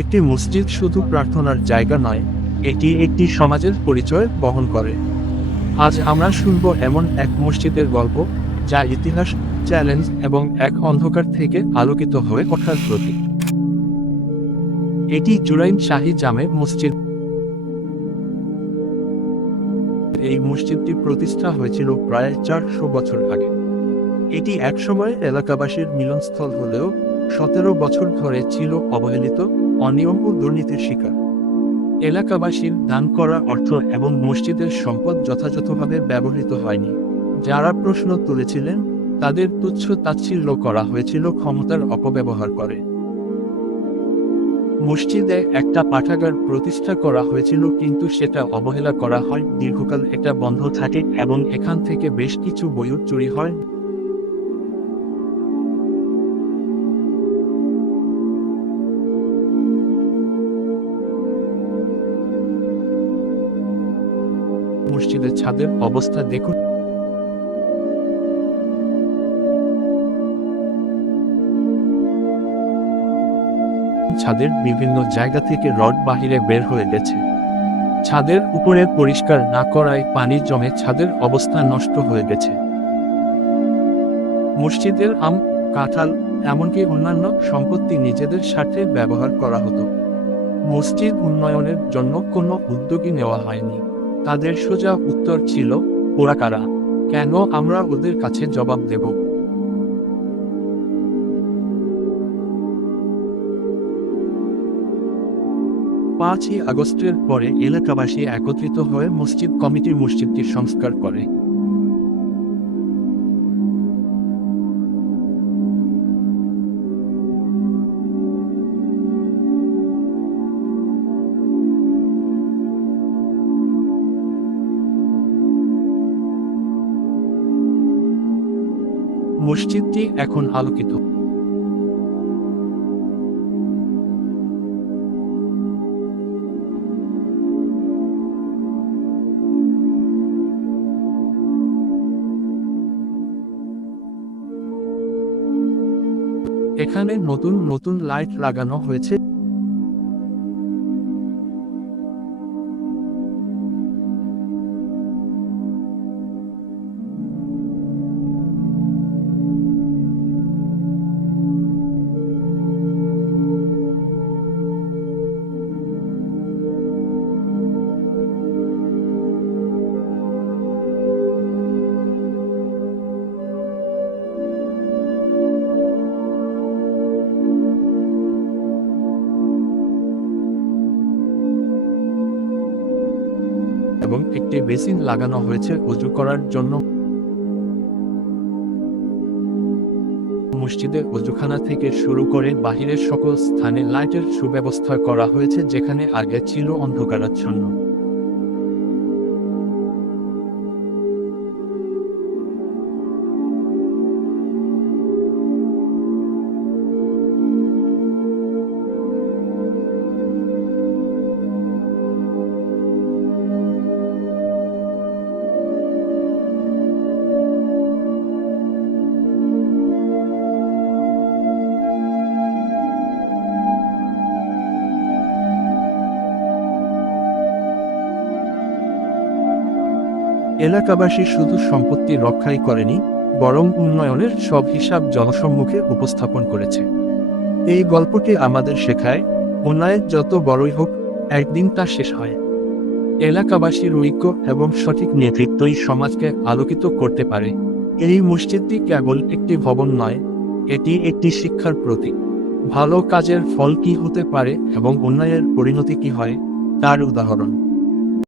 একটি মসজিদ শুধু প্রার্থনার জায়গা নয়, এটি একটি সমাজের পরিচয় বহন করে। আজ আমরা শুনব এমন এক মসজিদের গল্প, যা ইতিহাস, চ্যালেঞ্জ এবং এক অন্ধকার থেকে আলোকিত হয়ে ওঠার প্রতীক। এটি জুরাইন শাহী জামে মসজিদ। এই মসজিদটি প্রতিষ্ঠা হয়েছিল প্রায় 400 বছর আগে। এটি একসময় এলাকাবাসীর মিলনস্থল হলেও 17 বছর ধরে ছিল অবহেলিত, অনিয়ম ও দুর্নীতির শিকার। এলাকাবাসীর দান করা অর্থ এবং মসজিদের সম্পদ যথাযথভাবে ব্যবহৃত হয়নি। যারা প্রশ্ন তুলেছিলেন, তাদের তুচ্ছ তাচ্ছিল্য করা হয়েছিল ক্ষমতার অপব্যবহার করে। মসজিদে একটা পাঠাগার প্রতিষ্ঠা করা হয়েছিল, কিন্তু সেটা অবহেলা করা হয়। দীর্ঘকাল এটা বন্ধ থাকে এবং এখান থেকে বেশ কিছু বইও চুরি হয়। মসজিদের ছাদের অবস্থা দেখুন। ছাদের বিভিন্ন জায়গা থেকে রড বাহিরে বের হয়ে গেছে। ছাদের উপরে পরিষ্কার না করায় পানি জমে ছাদের অবস্থা নষ্ট হয়ে গেছে। মসজিদের আম, কাঁঠাল, এমনকি অন্যান্য সম্পত্তি নিজেদের স্বার্থে ব্যবহার করা হতো। মসজিদ উন্নয়নের জন্য কোনো উদ্যোগই নেওয়া হয়নি। তাদের সোজা উত্তর ছিল, ওরা কারা, কেন আমরা ওদের কাছে জবাব দেব? 5ই আগস্টের পরে এলাকাবাসী একত্রিত হয়ে মসজিদ কমিটির মসজিদটি সংস্কার করে। মসজিদটি এখন আলোকিত। এখানে নতুন নতুন লাইট লাগানো হয়েছে। এবং একটি বেসিন লাগানো হয়েছে ওযু করার জন্য। মসজিদের ওযুখানা থেকে শুরু করে বাহিরের সকল স্থানে লাইটের সুব্যবস্থা করা হয়েছে, যেখানে আগে ছিল অন্ধকারাচ্ছন্ন। এলাকাবাসী শুধু সম্পত্তি রক্ষাই করেনি, বরং উন্নয়নের সব হিসাব জনসম্মুখে উপস্থাপন করেছে। এই গল্পটি আমাদের শেখায়, অন্যায় যত বড়ই হোক, একদিন তা শেষ হয়। এলাকাবাসীর ঐক্য এবং সঠিক নেতৃত্বই সমাজকে আলোকিত করতে পারে। এই মসজিদটি কেবল একটি ভবন নয়, এটি একটি শিক্ষার প্রতীক। ভালো কাজের ফল কি হতে পারে এবং অন্যায়ের পরিণতি কি হয়, তার উদাহরণ।